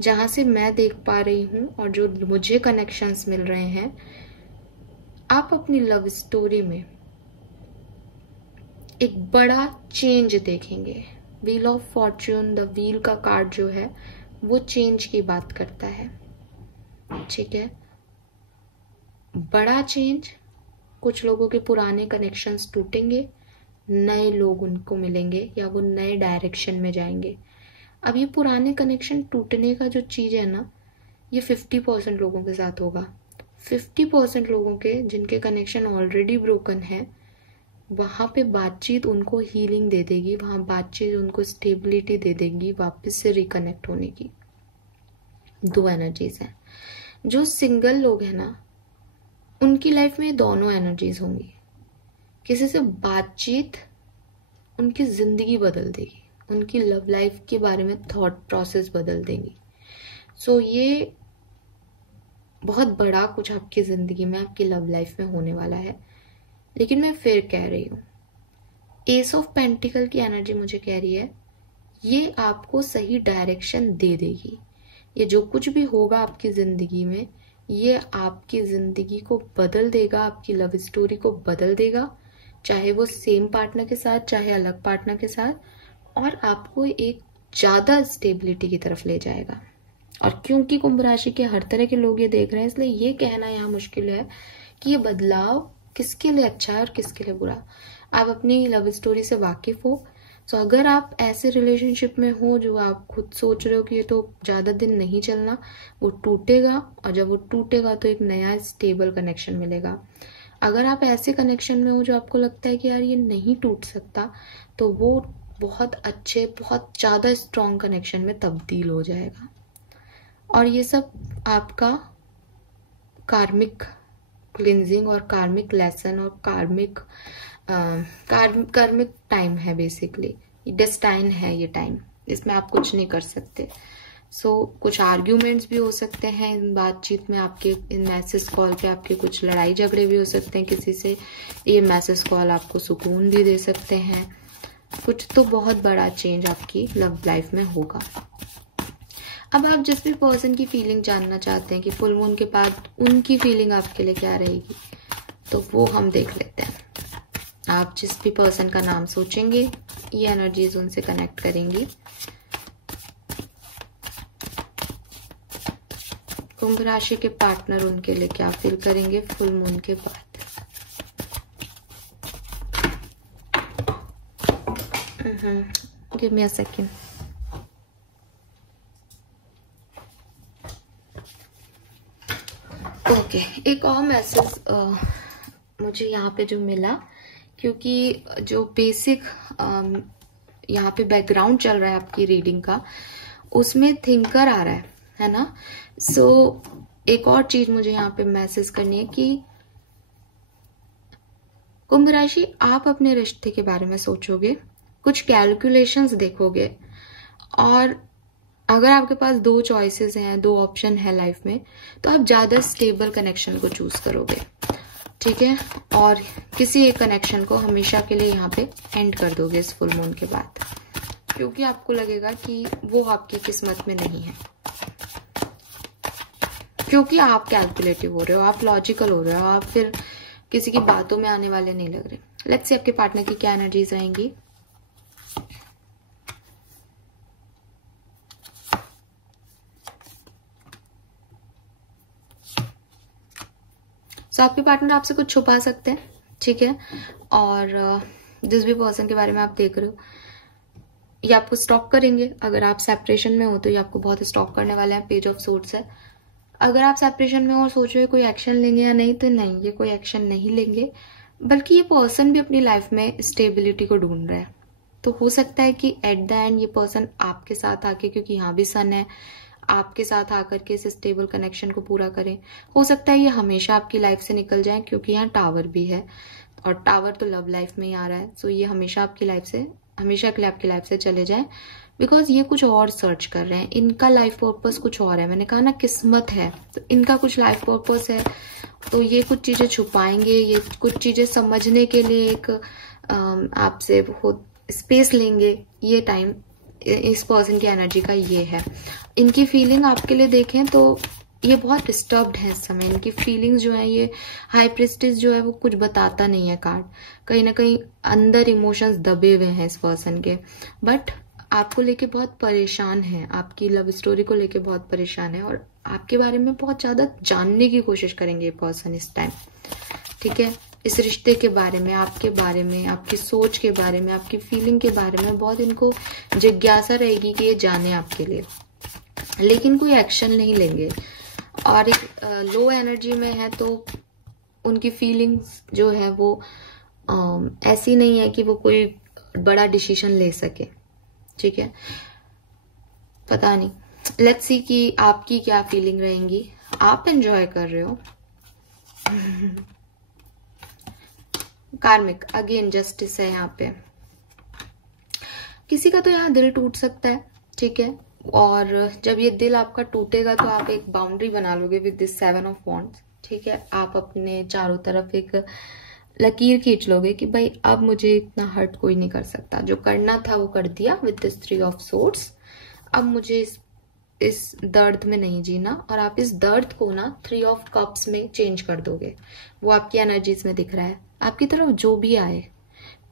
जहां से मैं देख पा रही हूं और जो मुझे कनेक्शंस मिल रहे हैं, आप अपनी लव स्टोरी में एक बड़ा चेंज देखेंगे। Wheel of Fortune, the wheel का कार्ड जो है वो चेंज की बात करता है। ठीक है, बड़ा चेंज। कुछ लोगों के पुराने कनेक्शंस टूटेंगे, नए लोग उनको मिलेंगे या वो नए डायरेक्शन में जाएंगे। अब ये पुराने कनेक्शन टूटने का जो चीज है ना, ये 50% लोगों के साथ होगा। 50% लोगों के जिनके कनेक्शन ऑलरेडी ब्रोकन है, वहां पे बातचीत उनको हीलिंग दे देगी, वहां बातचीत उनको स्टेबिलिटी दे देगी वापस से रिकनेक्ट होने की। दो एनर्जीज हैं। जो सिंगल लोग हैं ना, उनकी लाइफ में दोनों एनर्जीज होंगी। किसी से बातचीत उनकी जिंदगी बदल देगी, उनकी लव लाइफ के बारे में थॉट प्रोसेस बदल देंगी। सो ये बहुत बड़ा कुछ आपकी जिंदगी में, आपकी लव लाइफ में होने वाला है। लेकिन मैं फिर कह रही हूं, एस ऑफ पेंटिकल की एनर्जी मुझे कह रही है ये आपको सही डायरेक्शन दे देगी। ये जो कुछ भी होगा आपकी जिंदगी में, ये आपकी जिंदगी को बदल देगा, आपकी लव स्टोरी को बदल देगा, चाहे वो सेम पार्टनर के साथ, चाहे अलग पार्टनर के साथ, और आपको एक ज्यादा स्टेबिलिटी की तरफ ले जाएगा। और क्योंकि कुंभ राशि के हर तरह के लोग ये देख रहे हैं, इसलिए ये कहना यहाँ मुश्किल है कि ये बदलाव किसके लिए अच्छा है और किसके लिए बुरा। आप अपनी लव स्टोरी से वाकिफ हो। तो अगर आप ऐसे रिलेशनशिप में हो जो आप खुद सोच रहे हो कि ये तो ज्यादा दिन नहीं चलना, वो टूटेगा, और जब वो टूटेगा तो एक नया स्टेबल कनेक्शन मिलेगा। अगर आप ऐसे कनेक्शन में हो जो आपको लगता है कि यार ये नहीं टूट सकता, तो वो बहुत अच्छे, बहुत ज्यादा स्ट्रॉन्ग कनेक्शन में तब्दील हो जाएगा। और ये सब आपका कार्मिक क्लिंजिंग और कार्मिक लेसन और कार्मिक टाइम है। बेसिकली डेस्टाइन है ये टाइम, इसमें आप कुछ नहीं कर सकते। कुछ आर्ग्यूमेंट्स भी हो सकते हैं इन बातचीत में, आपके इन मैसेज कॉल पे आपके कुछ लड़ाई झगड़े भी हो सकते हैं किसी से। ये मैसेज कॉल आपको सुकून भी दे सकते हैं। कुछ तो बहुत बड़ा चेंज आपकी लव लाइफ में होगा। अब आप जिस भी पर्सन की फीलिंग जानना चाहते हैं कि फुल मून के बाद उनकी फीलिंग आपके लिए क्या रहेगी, तो वो हम देख लेते हैं। आप जिस भी पर्सन का नाम सोचेंगे, ये एनर्जीज उनसे कनेक्ट करेंगी। कुंभ राशि के पार्टनर उनके लिए क्या फील करेंगे फुल मून के बाद। Give me a second. Okay, एक और मैसेज मुझे यहाँ पे जो मिला, क्योंकि जो बेसिक यहाँ पे बैकग्राउंड चल रहा है आपकी रीडिंग का, उसमें थिंकर आ रहा है ना। एक और चीज मुझे यहाँ पे मैसेज करनी है कि कुंभ राशि, आप अपने रिश्ते के बारे में सोचोगे, कुछ कैलकुलेशंस देखोगे, और अगर आपके पास दो चॉइसेस हैं, दो ऑप्शन है लाइफ में, तो आप ज्यादा स्टेबल कनेक्शन को चूज करोगे। ठीक है, और किसी एक कनेक्शन को हमेशा के लिए यहाँ पे एंड कर दोगे इस फुल मून के बाद, क्योंकि आपको लगेगा कि वो आपकी किस्मत में नहीं है। क्योंकि आप कैलकुलेटिव हो रहे हो, आप लॉजिकल हो रहे हो, आप फिर किसी की बातों में आने वाले नहीं लग रहे। लेट्स सी आपके पार्टनर की क्या एनर्जीज रहेंगी। आपके पार्टनर आपसे कुछ छुपा सकते हैं, ठीक है, और जिस भी पर्सन के बारे में आप देख रहे हो, ये आपको स्टॉक करेंगे। अगर आप सेपरेशन में हो तो ये आपको बहुत स्टॉक करने वाले हैं। पेज ऑफ सोर्ड्स है। अगर आप सेपरेशन में हो और सोच रहे हो कोई एक्शन लेंगे या नहीं, तो नहीं, ये कोई एक्शन नहीं लेंगे, बल्कि ये पर्सन भी अपनी लाइफ में स्टेबिलिटी को ढूंढ रहा है। तो हो सकता है कि एट द एंड ये पर्सन आपके साथ आके, क्योंकि यहाँ भी सन है, आपके साथ आकर के इस स्टेबल कनेक्शन को पूरा करें। हो सकता है ये हमेशा आपकी लाइफ से निकल जाए, क्योंकि यहाँ टावर भी है, और टावर तो लव लाइफ में ही आ रहा है। सो ये हमेशा आपकी लाइफ से हमेशा के लिए आपकी लाइफ से चले जाएं, बिकॉज ये कुछ और सर्च कर रहे हैं, इनका लाइफ पर्पस कुछ और है। मैंने कहा ना किस्मत है, तो इनका कुछ लाइफ पर्पस है, तो ये कुछ चीजें छुपाएंगे, ये कुछ चीजें समझने के लिए एक आपसे स्पेस लेंगे। ये टाइम इस पर्सन की एनर्जी का ये है। इनकी फीलिंग आपके लिए देखें तो ये बहुत डिस्टर्ब्ड है इस समय। इनकी फीलिंग्स जो है, ये हाई प्रिस्टेस जो है वो कुछ बताता नहीं है कार्ड, कहीं ना कहीं अंदर इमोशंस दबे हुए हैं इस पर्सन के, बट आपको लेके बहुत परेशान है, आपकी लव स्टोरी को लेके बहुत परेशान है, और आपके बारे में बहुत ज्यादा जानने की कोशिश करेंगे ये पर्सन इस टाइम। ठीक है, इस रिश्ते के बारे में, आपके बारे में, आपकी सोच के बारे में, आपकी फीलिंग के बारे में बहुत इनको जिज्ञासा रहेगी कि ये जाने आपके लिए, लेकिन कोई एक्शन नहीं लेंगे। और एक लो एनर्जी में है तो उनकी फीलिंग्स जो है वो ऐसी नहीं है कि वो कोई बड़ा डिसीजन ले सके। ठीक है, पता नहीं, लेट्स सी कि आपकी क्या फीलिंग रहेंगी। आप एंजॉय कर रहे हो। कार्मिक अगेन जस्टिस है यहाँ पे। किसी का तो यहाँ दिल टूट सकता है, ठीक है, और जब ये दिल आपका टूटेगा तो आप एक बाउंड्री बना लोगे विद दिस 7 ऑफ वॉन्ड्स। ठीक है, आप अपने चारों तरफ एक लकीर खींच लोगे कि भाई अब मुझे इतना हर्ट कोई नहीं कर सकता, जो करना था वो कर दिया विद दिस 3 ऑफ सोर्ड्स। अब मुझे इस दर्द में नहीं जीना, और आप इस दर्द को ना 3 ऑफ कप्स में चेंज कर दोगे। वो आपकी एनर्जीज में दिख रहा है। आपकी तरफ जो भी आए,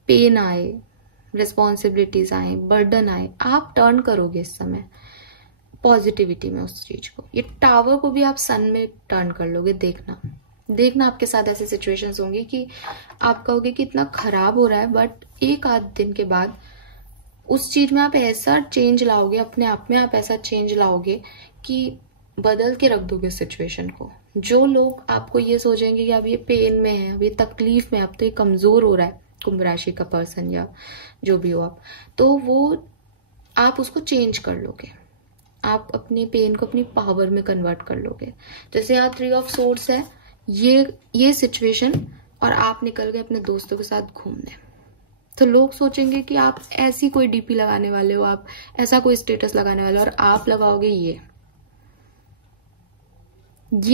पेन आए, रिस्पॉन्सिबिलिटीज आए, बर्डन आए, आप टर्न करोगे इस समय पॉजिटिविटी में उस चीज को। ये टावर को भी आप सन में टर्न कर लोगे। देखना आपके साथ ऐसी सिचुएशंस होंगी कि आप कहोगे कि इतना खराब हो रहा है, बट एक आध दिन के बाद उस चीज में आप ऐसा चेंज लाओगे, अपने आप में आप ऐसा चेंज लाओगे कि बदल के रख दोगे सिचुएशन को। जो लोग आपको ये सोचेंगे कि अब ये पेन में है, अब ये तकलीफ में, अब तो ये कमजोर हो रहा है, कुंभ राशि का पर्सन या जो भी हो आप, तो वो आप उसको चेंज कर लोगे। आप अपने पेन को अपनी पावर में कन्वर्ट कर लोगे। जैसे यहाँ 3 ऑफ सोर्ड्स है, ये सिचुएशन, और आप निकल गए अपने दोस्तों के साथ घूमने, तो लोग सोचेंगे कि आप ऐसी कोई डीपी लगाने वाले हो, आप ऐसा कोई स्टेटस लगाने वाले हो, और आप लगाओगे ये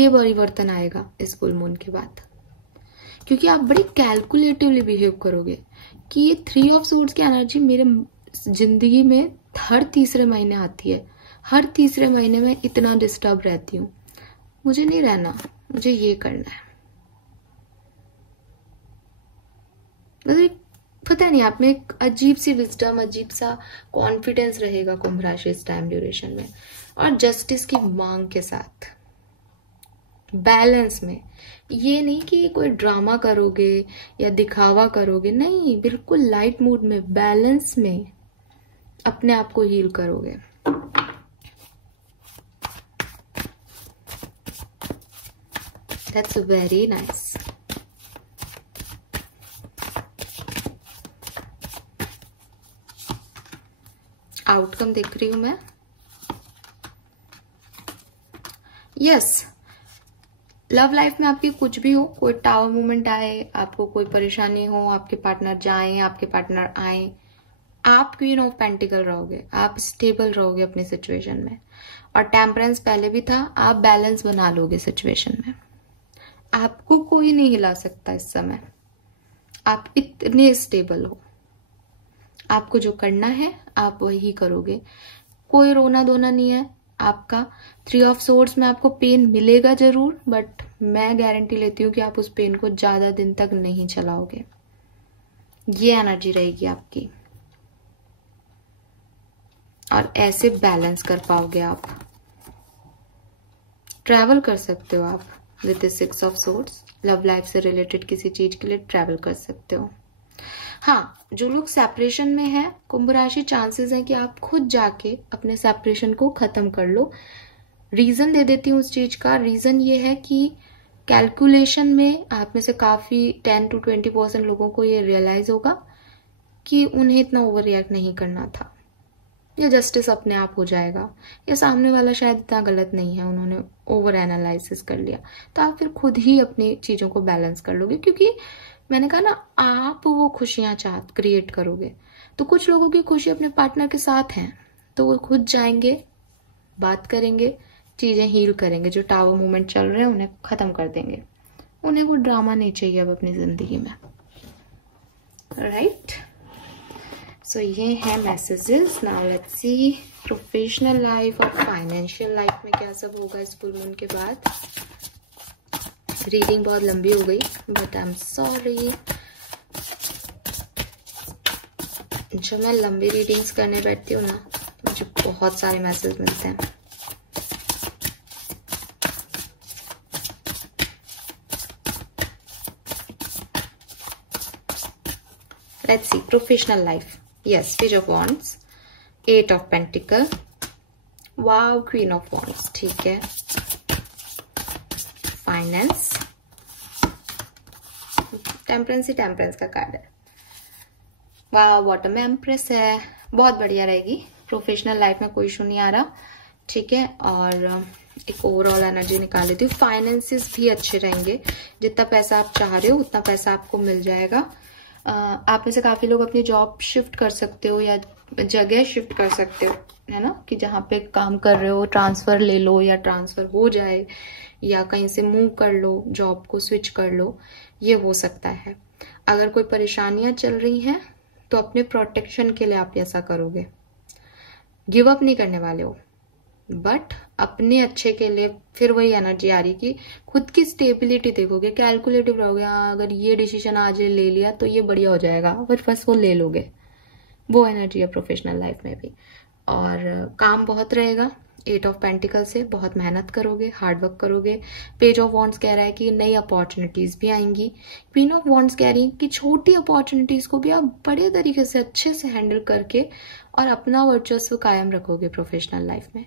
परिवर्तन आएगा इस फुल मून के बाद, क्योंकि आप बड़ी कैलकुलेटिवली बिहेव करोगे कि ये 3 ऑफ सोर्ड्स की एनर्जी मेरे जिंदगी में हर तीसरे महीने आती है, हर तीसरे महीने में इतना डिस्टर्ब रहती हूँ, मुझे नहीं रहना, मुझे ये करना है। मतलब पता नहीं, आप में एक अजीब सी विजडम, अजीब सा कॉन्फिडेंस रहेगा कुंभ राशि इस टाइम ड्यूरेशन में, और जस्टिस की मांग के साथ बैलेंस में। ये नहीं कि कोई ड्रामा करोगे या दिखावा करोगे, नहीं, बिल्कुल लाइट मूड में, बैलेंस में अपने आप को हील करोगे। That's very nice. आउटकम देख रही हूं मैं। यस, लव लाइफ में आपकी कुछ भी हो, कोई टावर मूवमेंट आए, आपको कोई परेशानी हो, आपके पार्टनर जाएं, आपके पार्टनर आए, आप क्वीन ऑफ पेंटिकल रहोगे, आप स्टेबल रहोगे अपनी सिचुएशन में, और टेम्परेंस पहले भी था, आप बैलेंस बना लोगे सिचुएशन में। आपको कोई नहीं हिला सकता इस समय, आप इतने स्टेबल हो। आपको जो करना है आप वही करोगे, कोई रोना धोना नहीं है आपका। 3 ऑफ सोर्ड्स में आपको पेन मिलेगा जरूर, बट मैं गारंटी लेती हूँ कि आप उस पेन को ज्यादा दिन तक नहीं चलाओगे। ये एनर्जी रहेगी आपकी, और ऐसे बैलेंस कर पाओगे आप। ट्रैवल कर सकते हो आप with 6 of swords, love life से रिलेटेड किसी चीज के लिए ट्रैवल कर सकते हो। हाँ, जो लोग सेपरेशन में है कुंभ राशि, चांसेस है कि आप खुद जाके अपने सेपरेशन को खत्म कर लो। रीजन दे देती हूँ उस चीज का। रीजन ये है कि कैलकुलेशन में आप में से काफी 10 to 20% लोगों को ये रियलाइज होगा कि उन्हें इतना ओवर रिएक्ट नहीं करना था, या जस्टिस अपने आप हो जाएगा, या सामने वाला शायद इतना गलत नहीं है, उन्होंने ओवर एनालिसिस कर लिया। तो आप फिर खुद ही अपनी चीजों को बैलेंस कर लोगे, क्योंकि मैंने कहा ना, आप वो खुशियां क्रिएट करोगे। तो कुछ लोगों की खुशी अपने पार्टनर के साथ है, तो वो खुद जाएंगे, बात करेंगे, चीजें हील करेंगे। जो टावर मूवमेंट चल रहे हैं उन्हें खत्म कर देंगे। उन्हें कोई ड्रामा नहीं चाहिए अब अपनी जिंदगी में, राइट। सो ये है messages. Now let's see professional life और फाइनेंशियल लाइफ में क्या सब होगा इस फुल मून के बाद। रीडिंग बहुत लंबी हो गई, बट आई एम सॉरी। जब मैं लंबी रीडिंग्स करने बैठती हूँ ना, मुझे बहुत सारे मैसेज मिलते हैं। Let's see, professional life. Yes, Page of Wands, 8 of Pentacle, wow, Queen of Wands, ठीक है। फाइनेंस, टेम्परेंस ही टेम्परेंस का कार्ड है। वाह, बॉटम में एम्प्रेस है, बहुत बढ़िया रहेगी। प्रोफेशनल लाइफ में कोई इशू नहीं आ रहा, ठीक है। और एक ओवरऑल एनर्जी निकाल लेती हूँ। फाइनेंसेस भी अच्छे रहेंगे, जितना पैसा आप चाह रहे हो उतना पैसा आपको मिल जाएगा। आप में से काफी लोग अपनी जॉब शिफ्ट कर सकते हो या जगह शिफ्ट कर सकते हो, है ना, कि जहाँ पे काम कर रहे हो ट्रांसफर ले लो या ट्रांसफर हो जाए, या कहीं से मूव कर लो, जॉब को स्विच कर लो, ये हो सकता है। अगर कोई परेशानियां चल रही हैं तो अपने प्रोटेक्शन के लिए आप ऐसा करोगे, गिव अप नहीं करने वाले हो, बट अपने अच्छे के लिए। फिर वही एनर्जी आ रही कि खुद की स्टेबिलिटी देखोगे, कैलकुलेटिव रहोगे। अगर ये डिसीजन आज ले लिया तो ये बढ़िया हो जाएगा, बट बस वो ले लोगे, वो एनर्जी है प्रोफेशनल लाइफ में भी। और काम बहुत रहेगा। 8 ऑफ पेंटिकल से बहुत मेहनत करोगे, हार्डवर्क करोगे। पेज ऑफ वॉन्ड्स कह रहा है कि नई अपॉर्चुनिटीज भी आएंगी। क्वीन ऑफ वॉन्ड्स कह रही है कि छोटी अपॉर्चुनिटीज को भी आप बड़े तरीके से अच्छे से हैंडल करके और अपना वर्चस्व कायम रखोगे प्रोफेशनल लाइफ में।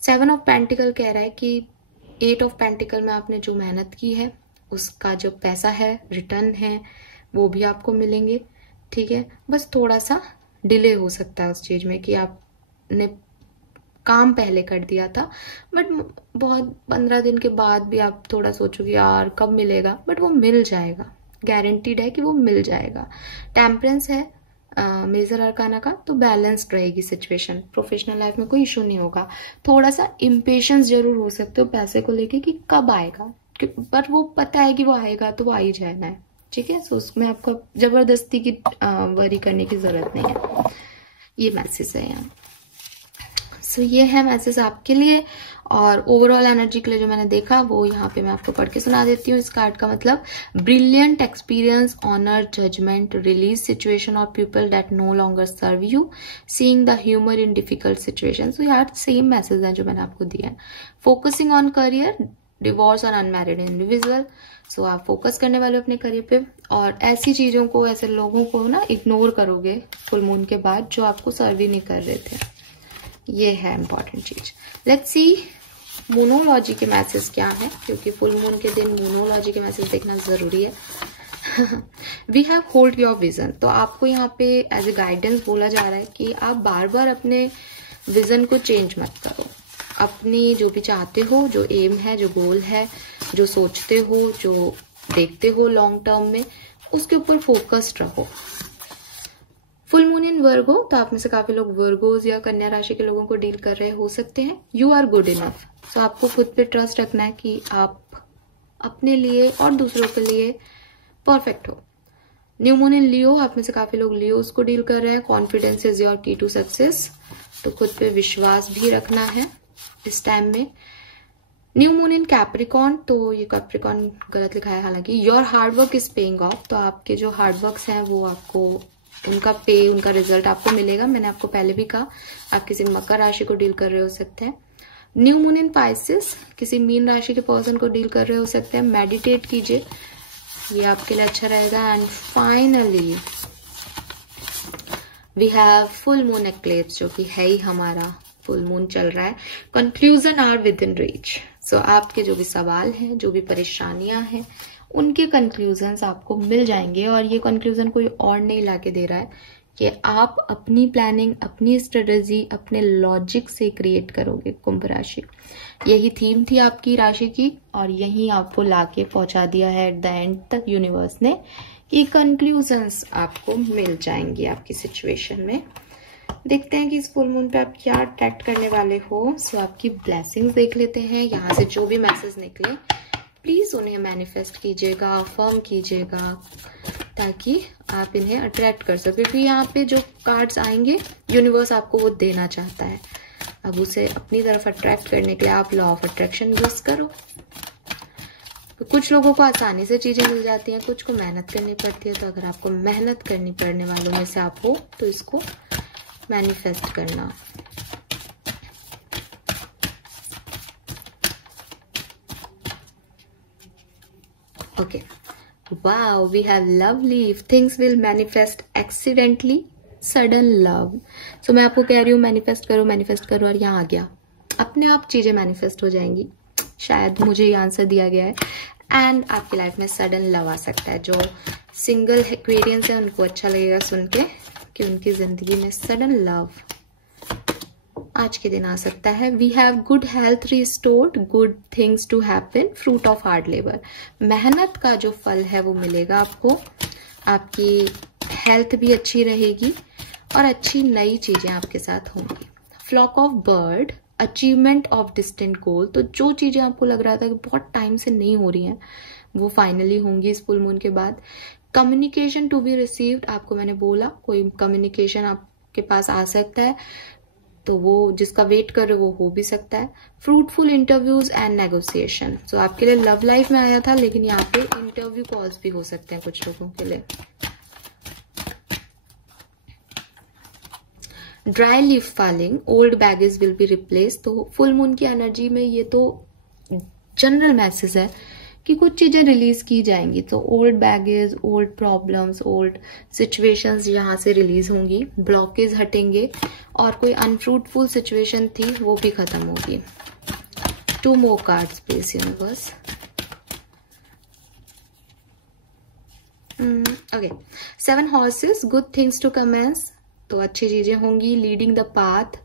7 ऑफ पेंटिकल कह रहा है कि 8 ऑफ पेंटिकल में आपने जो मेहनत की है उसका जो पैसा है, रिटर्न है, वो भी आपको मिलेंगे, ठीक है। बस थोड़ा सा डिले हो सकता है उस चीज में कि आपने काम पहले कर दिया था, बट बहुत 15 दिन के बाद भी आप थोड़ा सोचोगे यार कब मिलेगा, बट वो मिल जाएगा, गारंटीड है कि वो मिल जाएगा। टेम्परेंस है मेजर अरकाना का, तो बैलेंस्ड रहेगी सिचुएशन। प्रोफेशनल लाइफ में कोई इशू नहीं होगा। थोड़ा सा इम्पेशंस जरूर हो सकते हो पैसे को लेके कि कब आएगा, पर वो पता है कि वो आएगा तो वो आ ही जाना है, ठीक है। सो उसमें आपको जबरदस्ती की वरी करने की जरूरत नहीं है। ये मैसेज है यहाँ। सो ये है मैसेज आपके लिए। और ओवरऑल एनर्जी के लिए जो मैंने देखा वो यहाँ पे मैं आपको पढ़ के सुना देती हूँ। इस कार्ड का मतलब brilliant experience, honour, judgement, release situation और people that no longer serve you, seeing the humour in difficult situation. So यार सेम मैसेज है जो मैंने आपको दिया है। फोकसिंग ऑन करियर, डिवोर्स और अनमैरिड इंडिविजुअल। सो आप फोकस करने वाले हो अपने करियर पे, और ऐसी चीजों को, ऐसे लोगों को ना इग्नोर करोगे फुल मून के बाद जो आपको सर्व ही नहीं कर रहे थे। ये है इंपॉर्टेंट चीज। लेट्स सी मोनोलॉजी के मैसेज क्या है, क्योंकि फुल मून के दिन मोनोलॉजी के मैसेज देखना जरूरी है। We have hold your vision. तो आपको यहाँ पे एज ए गाइडेंस बोला जा रहा है कि आप बार बार अपने विजन को चेंज मत करो। अपनी जो भी चाहते हो, जो एम है, जो गोल है, जो सोचते हो, जो देखते हो लॉन्ग टर्म में, उसके ऊपर फोकस्ड रहो। फुल मून इन वर्गो, तो आप में से काफी लोग वर्गोज या कन्या राशि के लोगों को डील कर रहे हो सकते हैं। You are good enough. So आपको खुद पे ट्रस्ट रखना है कि आप अपने लिए और दूसरों के लिए परफेक्ट हो। न्यू मून इन लियो, आप में से काफी लोग लियोस को डील कर रहे हैं। कॉन्फिडेंस इज योर की टू सक्सेस। तो खुद पे विश्वास भी रखना है इस टाइम में। न्यू मून इन कैप्रिकॉन, तो ये कैप्रिकॉन गलत लिखा है हालांकि। Your hard work is paying off. तो आपके जो हार्डवर्क्स हैं वो आपको उनका पे, उनका रिजल्ट आपको मिलेगा। मैंने आपको पहले भी कहा आप किसी मकर राशि को डील कर रहे हो सकते हैं। न्यू मून इन पाइसेस, किसी मीन राशि के पर्सन को डील कर रहे हो सकते हैं। मेडिटेट कीजिए, ये आपके लिए अच्छा रहेगा। And finally we have full moon eclipse, जो कि है ही हमारा फुल मून चल रहा है। Conclusion are within reach. So आपके जो भी सवाल हैं, जो भी परेशानियां हैं, उनके कंक्लूजन्स आपको मिल जाएंगे। और ये कंक्लूजन कोई और नहीं लाके दे रहा है कि आप अपनी प्लानिंग, अपनी स्ट्रेटेजी, अपने लॉजिक से क्रिएट करोगे कुंभ राशि। यही थीम थी आपकी राशि की, और यही आपको लाके पहुंचा दिया है एट द एंड तक यूनिवर्स ने की कंक्लूजन्स आपको मिल जाएंगी आपकी सिचुएशन में। देखते हैं कि इस फुल मून पे आप क्या अट्रैक्ट करने वाले हो। सो आपकी ब्लेसिंग्स देख लेते हैं। यहाँ से जो भी मैसेज निकले प्लीज उन्हें मैनिफेस्ट कीजिएगा, अफर्म कीजिएगा, ताकि आप इन्हें अट्रैक्ट कर सको। क्योंकि यहाँ पे जो कार्ड्स आएंगे यूनिवर्स आपको वो देना चाहता है। अब उसे अपनी तरफ अट्रैक्ट करने के लिए आप लॉ ऑफ अट्रैक्शन यूज करो। तो कुछ लोगों को आसानी से चीजें मिल जाती हैं, कुछ को मेहनत करनी पड़ती है। तो अगर आपको मेहनत करनी पड़ने वालों में से आप हो तो इसको मैनिफेस्ट करना। Okay. Wow, we have lovely. If things will manifest accidentally, sudden love. So मैं आपको कह रही हूँ मैनिफेस्ट करो और यहाँ आ गया। अपने आप चीजें मैनिफेस्ट हो जाएंगी। शायद मुझे ये आंसर दिया गया है। एंड आपकी लाइफ में सडन लव आ सकता है। जो सिंगल एक्वेरियंस है उनको अच्छा लगेगा सुन के कि उनकी जिंदगी में सडन लव आज के दिन आ सकता है। We have good health restored, good things to happen, fruit of hard labour. मेहनत का जो फल है वो मिलेगा आपको। आपकी हेल्थ भी अच्छी रहेगी और अच्छी नई चीजें आपके साथ होंगी। Flock of bird, achievement of distant goal. तो जो चीजें आपको लग रहा था कि बहुत टाइम से नहीं हो रही हैं वो फाइनली होंगी इस फुल मून के बाद। कम्युनिकेशन टू बी रिसीव्ड, आपको मैंने बोला कोई कम्युनिकेशन आपके पास आ सकता है, तो वो जिसका वेट कर रहे वो हो भी सकता है। Fruitful interviews and negotiation. So आपके लिए लव लाइफ में आया था, लेकिन यहाँ पे इंटरव्यू कॉल्स भी हो सकते हैं कुछ लोगों के लिए। Dry leaf falling, old baggage will be replace. तो फुल मून की एनर्जी में ये तो जनरल मैसेज है कि कुछ चीजें रिलीज की जाएंगी। तो old baggage, old problems, old situations यहाँ से रिलीज होंगी, ब्लॉकेज हटेंगे और कोई अनफ्रूटफुल सिचुएशन थी वो भी खत्म होगी। 2 more cards please universe. Okay, 7 horses, good things to commence. तो अच्छी चीजें होंगी। लीडिंग द पाथ,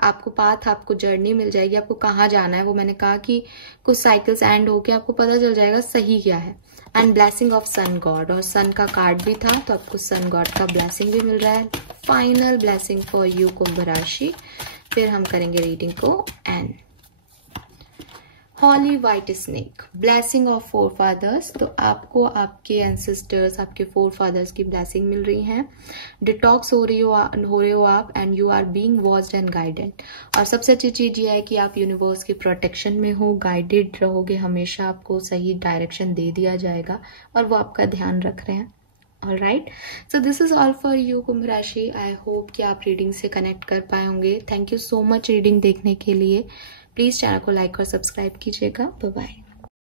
आपको जर्नी मिल जाएगी, आपको कहाँ जाना है वो मैंने कहा कि कुछ साइकिल्स एंड होके आपको पता चल जाएगा सही क्या है। And blessing of sun god, और सन का कार्ड भी था तो आपको सन गॉड का ब्लेसिंग भी मिल रहा है। फाइनल ब्लेसिंग फॉर यू कुंभ राशि। फिर हम करेंगे रीडिंग को। And holy white snake, blessing of forefathers. तो आपको आपके एंसेस्टर्स, आपके फोर फादर्स की ब्लेसिंग मिल रही है। डिटॉक्स हो रहे हो आप and you are being watched and guided. और सबसे अच्छी चीज ये है कि आप यूनिवर्स की प्रोटेक्शन में हो, गाइडेड रहोगे हमेशा, आपको सही डायरेक्शन दे दिया जाएगा और वो आपका ध्यान रख रहे हैं। Alright, so this is all for you कुंभ राशि। आई होप कि आप रीडिंग से कनेक्ट कर पाए होंगे। Thank you so much reading देखने के लिए। प्लीज चैनल को लाइक और सब्सक्राइब कीजिएगा। Bye bye.